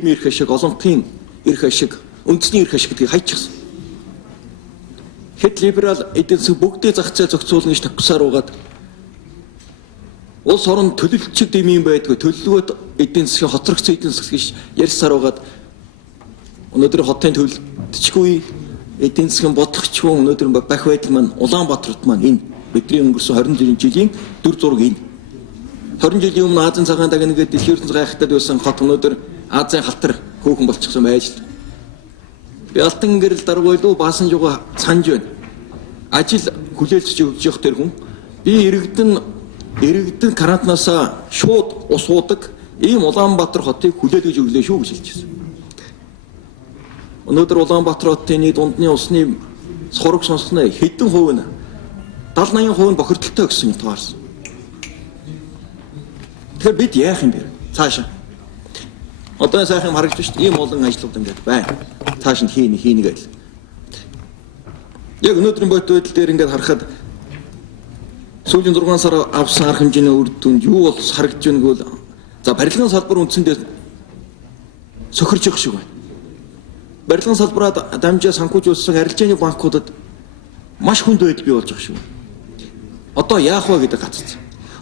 эрх ашиг, олонхын эрх ашиг, үндэсний эрх ашиг гэдгийг хайчихсан. Хэд либерал эдийн засаг бүгдээ зах зээл зохицуулна гэж тагсаар угаад улс орон төлөвлөлтчд юм юм байдгүй, төлөвлөгөөд эдийн засгийн хоцрогцсон эдийн засаг гэж ярьсаар угаад өнөөдөр хотын төлөвлөлтчгүй эдийн засгийн бодлогочгүй өнөөдөр бах байдал маань Улаанбаатарт маань энэ бидний өнгөрсөн 20 жилийн дүр зураг энэ 20 жилийн өмнө Азийн цагаан дагнагээд дэлхийн ертөнцийн гайхалтай байсан хот өнөөдөр Азийн халтар хөөхөн болчихсон байж л. Би алтан гэрэл даргуйлуу баасан жуга санаж байна. Ажил хүлээлтж өгч явах тэр хүн би иргэдэн карантинасаа шууд ус уудаг ийм Улаанбаатар хотыг хүлээлгэж өглөө шүү гэж хэлчихсэн. Өнөөдөр Улаанбаатар хотын дундны усны сураг сонсноо хэдэн хувь нь 70-80% нь бохирдолтой гэсэн юм таарсан. Тэгэхээр бид яах юм бэ? Цаашаа. Одоо сайхан харагдаж шүү дээ. Ийм олон ажлууд ингээд байна. Цааш нь хийнэ гэж. Яг өнөөдрийн бодит байдал дээр ингээд харахад сүүлийн 6 сар авсан арга хэмжээний үр дүнд юу бол харагдж байгааг бол за барилгын салбар үндсэндээ сохирч явах шиг байна. Барилгын салбараа дамжаа санхүүжүүлсэн арилжааны банкудад маш хүнд байдал бий болж байгаа шүү. Одоо яах вэ гэдэг гаццсан.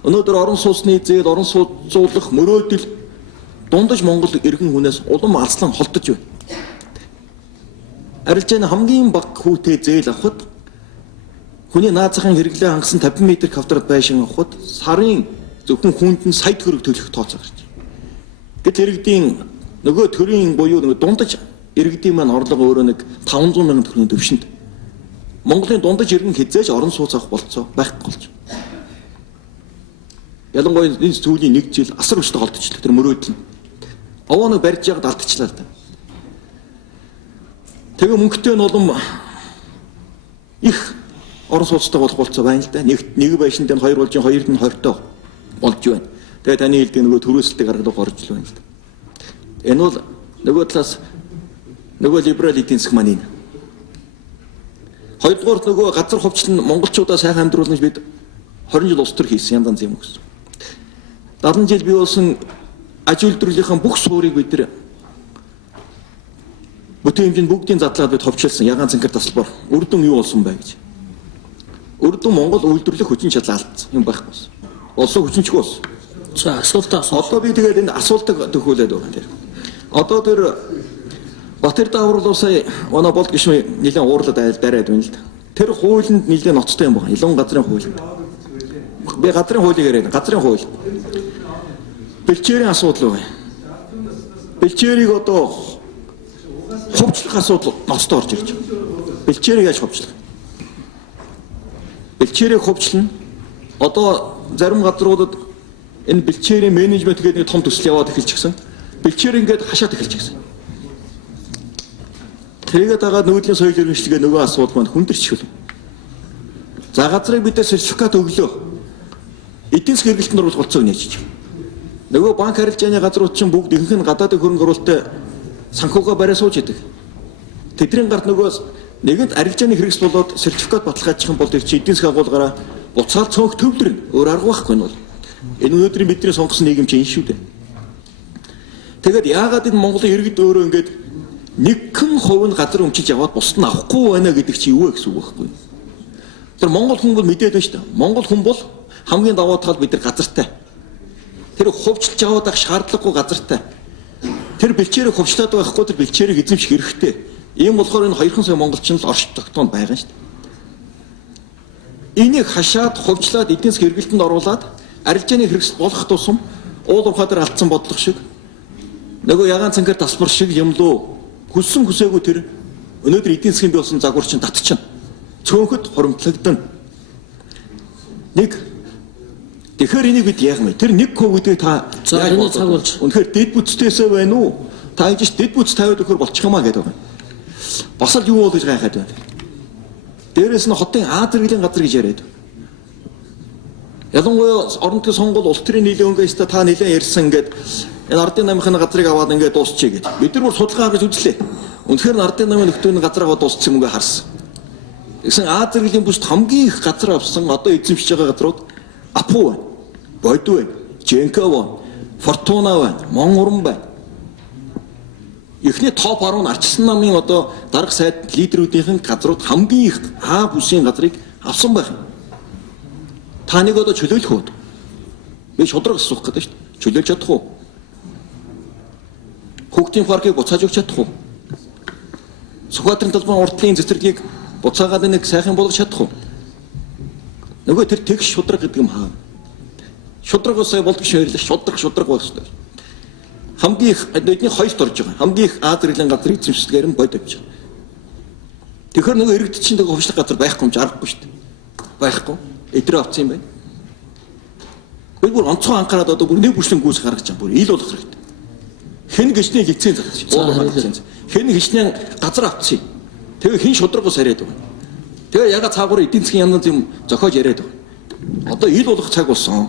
Өнөөдөр орон сууцны зээл, орон сууцуулах мөрөөдөл дундаж Монгол иргэн хүнээс улам алслан холдож байна. Арилжааны хамгийн бага хүүтэй зээл авахд хүний наацхан хэрэглээ хангасан 50 м квадрат байшин авахд сарын зөвхөн хүнд нь сая төгрөг төлөх тооцоо гарч байна. Гэтэл иргэдийн нөгөө төрийн буюу дундаж иргэдийн маань орлого өөрөө нэг 500 мянган төгрөгийн төвшөнд. Монголын дундаж иргэн хязгаарч орон сууц авах болцоо байхгүй болж байна. Ялангуяа энэ сүүлийн 1 жил асар өчтэй холдчихлоо тэр мөрөөдөл нь. Овооныг барьж яагаад алдчихлаа л да. Тэгээ мөнгөтэй нь улам их орон сууцтай болох болцоо байна л да. Нэг байшин дээр 2 болж 2-д нь 20-той болж байна. Тэгээ таны хэлдэг нөгөө төрөөсөлтийг гаргах орж л байна л да. Энэ бол нөгөө талаас нөгөө либерал эдийн засаг маань энэ. Хоёрдугаар нөгөө газар хувьчлал нь монголчуудаа сайхан амьдруулна гэж бид 20 жил улс төр хийсэн янз юм гэсэн. 70 жил бий болсон аж үйлдвэрлэлийн бүх суурийг бид нар бүтээн хэмжээнд бүгдийн задлаад бид ховчлсон ягаан цэнхэр тасалбар үр дүн юу болсон бэ гэж. Үр дүн Монгол үйлдвэрлэх хүчин чадал алдсан юм байхгүй. Улсын хүчинчгүй болсон. За асуултаа одоо би тэгээд энэ асуултыг төхөөлөд байгаа юм. Одоо тэр Батэр даавар сая манай болд гişмээ нэлээд уурлаад дараад байна л да. Тэр хуулинд нэлээд ноцтой юм байна. Илүүн газрын хуулинд. Би газрын хуулийг яриад. Газрын хууль. Бэлчээрийн асуудал байна. Бэлчээрийг одоо хувьчлах асуудал ноцтой орж ирж байна. Бэлчээрийг яаж хувьчлах? Бэлчээрийг хувьчлна. Одоо зарим газруудад энэ бэлчээрийн менежмент гэдэг нэг том төсөл яваад эхэлчихсэн. Бэлчээр ингээд хашаад эхэлчихсэн. Тэгээд дагаад нүүдлийн соёл иргэншилгээ нөгөө асуудал маань хүндэрчихвэл. За газрыг бид сертификат өглөө. Эдийн засгийн эргэлтэнд оруулах болцоог нээчих. Нөгөө банк харилцааны газрууд чинь бүгд ихэнх нь гадаадын хөрөнгө оруулалттай санхугаа бариа сууж идэг. Тэдний гарт нөгөө нэгэнд арилжааны хэрэгс болоод сертификат баталгаачих юм бол тэр чинь эдийн засгийн агуулгаараа буцаал цонх төвлөрнө. Өөр арга байхгүй нь бол. Энэ өнөөдрийн бидний сонгосон нийгэм чинь шүү дээ. Тэгээд яагаад энэ Монголын иргэд өөрөө ингээд нэгэн хувь нь газар өмчиж яваад бусд нь авахгүй байна гэдэг чи юу вэ гэсэн үг байхгүй. Тэр Монгол хүн бол мэдээд байна шүү дээ. Монгол хүн бол хамгийн давуу тал бид нар газартай. Тэр хувьчилж аваад ах шаардлагагүй газартай. Тэр бэлчээрийг хувьчлаад байхгүй тэр бэлчээрийг эзэмших хэрэгтэй. Ийм болохоор энэ 2 сая монголчин л оршид тогтоонд байгаа шүү дээ. Энийг хашаад хувьчлаад эдийн засгийн эргэлтэнд оруулаад арилжааны хэрэгс болох тусам уул ухаа дээр алдсан бодлого шиг нөгөө ягаан цэнхэр тасбар шиг юм лөө хүссэн хүсээгүй тэр өнөөдөр эдийн засгийн бий болсон загвар чинь татчихна. Цөөнхөд хуримтлагдана. Тэгэхээр энийг бид яах вэ? Тэр 1% гэдэг та энэ цаг болж. Үнэхээр дэд бүтцтэйсээ байна уу? Та ингэж дэд бүтц тавиад өгөхөр болчих юмаа гэдэг байна. Бас л юу бол гэж гайхаад байна. Дээрээс нь хотын Аз зэрэглэлийн газар гэж яриад. Ялангуяа орон нутгийн сонгуул улс төрийн нийлэн өнгөөс та нэлээд ярьсан ингээд энэ ардын намынхны газрыг аваад ингээд дуусчихъя гэдэг. Бид нар бүр судалгаа гаргаж үзлээ. Үнэхээр ардын намын нөхдөөний газар аваад дуусчих юм ингээ харсан. Тэгсэн Аз зэрэглэлийн бүсд хамгийн их газар авсан одоо эзэмшиж байгаа газрууд Апу байна, Бодь байна, Женков байна, Фортуна байна, Монгорн байна. Эхний топ 10 арчсан намын одоо дарга сайд лидерүүдийн газрууд хамгийн их А бүсийн газрыг авсан байх юм. Та нэг одоо чөлөөлөх үү? Би шудраг асуух гэдэг шүү дээ. Чөлөөлж чадах уу? Хүүхдийн паркыг буцааж өгч чадах уу? Сүхбаатарын талбайн уртлын цэцэрлэгийг буцаагаад нэг сайхан болгож чадах уу? Нөгөө тэр тэгш шудраг гэдэг юм хаа. Шудраг усаа болдгош хоёрлаа шудраг байх хэрэгтэй. Хамгийн их эдний хоёрт орж байгаа. Хамгийн их А зэрэглэн газрыг зэмсэлгээр нь бод авч байгаа. Тэгэхээр нөгөө иргэд чинь нөгөө хувьчлах газар байхгүй юм чи аргагүй шүү дээ. Байхгүй. Эдрээ авсан юм байна. Би бүр онцгой анхаарал одоо бүр нэг бүршлэн гүйс гаргаж байгаа. Бүр ил болох хэрэгтэй. Хэн гişний лиценз авчих. Хэн гişний газар авчих. Тэгээ хэн шудраг ус яриад байгаа. Тэгээ яга цаагуур эдийн засгийн янз юм зохиож яриад байгаа. Одоо ил болох цаг болсон.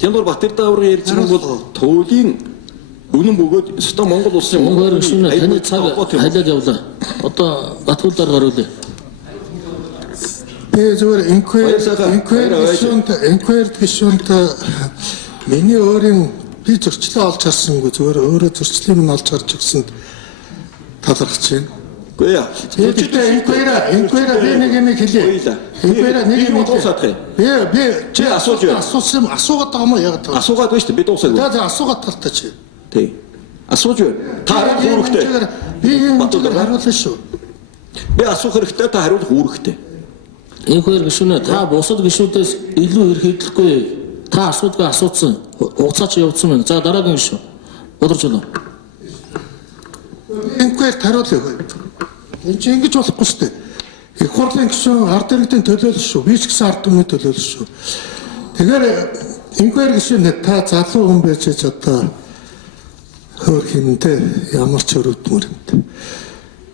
Тэндур Батэр дааврын ярьж байгаа бол төвлийн үнэн бөгөөд өстой Монгол улсын Мөнгөөр гişүнэ таны цаг хайлаад явлаа. Одоо Батгуулаар гаруулъя. Би зөвхөн инквайрд гişүнт миний өөрийн би зөрчлөө олж харсангүй зөвхөн өөрөө зөрчлийг нь олж харж өгсөнд талархаж байна. Үгүй яа. Инквайра би нэг юм хэлье. Инквайра нэг юм дуусах. Би чи асууж байна. асуугаад байгаа юм уу яг таа. Асуугаад байна шүү дээ. Би дуусаагүй. За асуугаад талтай чи. Тий. Асууж байна. Та хариулах үүрэгтэй. Би энэ хариулна шүү. Би асуух хэрэгтэй та хариулах үүрэгтэй. Инхээр гişүнэ та бусад гişүүдээс илүү эрхэлдэхгүй. Та асуудгүй асуусан. Уцаач явуулсан байна. За дараагийн гişүү. Удирч байна. Инквайрт хариулъя. Энэ чи ингэж болохгүй шүү дээ. Их хурлын гишүүн ард иргэдийн төлөөлөл шүү. Би ч гэсэн ард түмний төлөөлөл шүү. Тэгэхээр инквайр гишүүн та залуу хүн байж одоо хөр хинтэй ямар ч өрөвдмөр юм.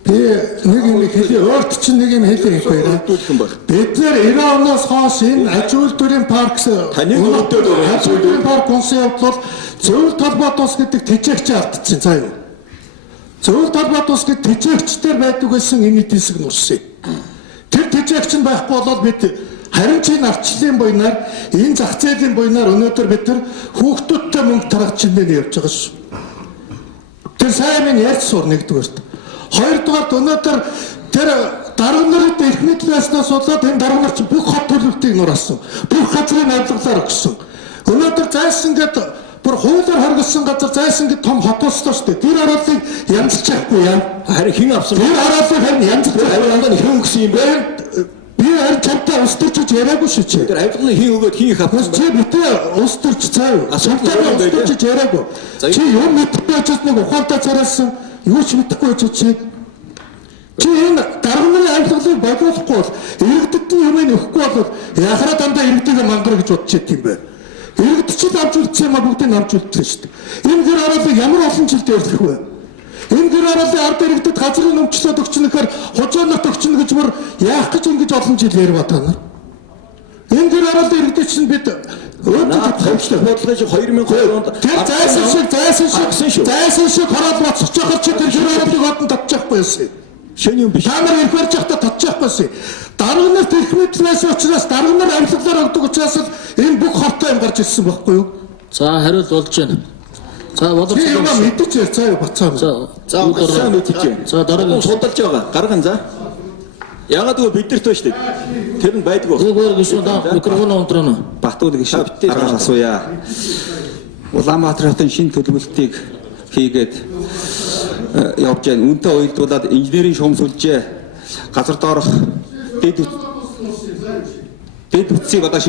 Би нэг юм хэлээ. Өөрт чинь нэг юм хэлээ инквайр. Бид нэр 90 оноос хойш энэ аж үйлдвэрийн парк таны өрөвдөд аж үйлдвэрийн парк концепт бол зөвлөлт холбоот ус гэдэг тэжээгч алдчихсан. За юу? Зөвлөлт холбоот ус гэдэг тэжээгчдэр байдаг гэсэн энэ эдийн засаг нь урсан. Тэр тэжээгч нь байхгүй болоод бид харин ч энэ арчлалын буйнаар энэ зах зээлийн буйнаар өнөөдөр бид нар хүүхдүүдтэй мөнгө тарах чинээр явж байгаа шүү. Тэр сайн минь ярьж сур нэгдүгээрт. Хоёрдугаарт өнөөдөр тэр дарга нарт их мэдл байснаас болоод энэ дарга нар чинь бүх хот төлөвтийг нураасан. Бүх газрын авилгалаар өгсөн. Өнөөдөр зайсан гэдэг бүр хуулиар хоригдсон газар зайсан гэдэг том хотолцоо шүү дээ. Тэр харуулыг янзлж яахгүй яа. Харин хэн авсан? Тэр харуулыг харин янзлж харин андаа хэн өгсөн юм бэ? Би харин чамтай ус төрч яриаггүй шүү чи. Тэр авилгын хэн өгөөд хэн их авсан? Чи битээ ус төрч цаа юу? Чамтай ус төрч яриаггүй. Чи юм мэдхгүй очиж нэг ухаантай цараасан юу ч мэдхгүй очиж чи. Чи энэ дарга нарын авилгалыг бодлохгүй бол иргэдийн юмыг өгөхгүй бол яхараа дандаа иргэдийг мангар гэж бодож байт юм бэ? Иргэд ч л авч үлдсэн юм а бүгдийг авч үлдсэн шүү дээ. Энэ гэр харуулыг ямар олон жилд ярьх вэ? Энэ гэр харуулын ард иргэдэд газрын өмчлөөд өгчнөхээр хужаанат өгчнө гэж бүр яах гэж ингэж олон жил ярив та нар. Энэ гэр харуулын иргэдэд чинь бид өөдөө тавьчлаа бодлогыг 2002 онд тэр зайсан шиг хороол боцох чохор чи тэр гэр харуулыг одон татчихгүй байсан. Шэн юм биш. Та нар их барьж явахдаа татчихгүйсэн. Дарга нарт их мэдлээс учраас дарга нар авилгалаар өгдөг учраас энэ бүх хортой юм гарч ирсэн байхгүй юу? За хариулт болж байна. За боловч юм мэдчих яа цаа бацаа. За сайн мэдчих юм. За дараагийн судалж байгаа. Гарган за. Ягаад гэвэл бидэрт байна шүү дээ. Тэр нь байдгүй. Ингээр гişүн микрофон онтроо. Батуул гişүн арга асууя. Улаанбаатар хотын шинэ төлөвлөлтийг хийгээд явж байна. Үнтэй уялдуулаад инженерийн шугам сүлжээ газар доорх дэд үтсийг одоо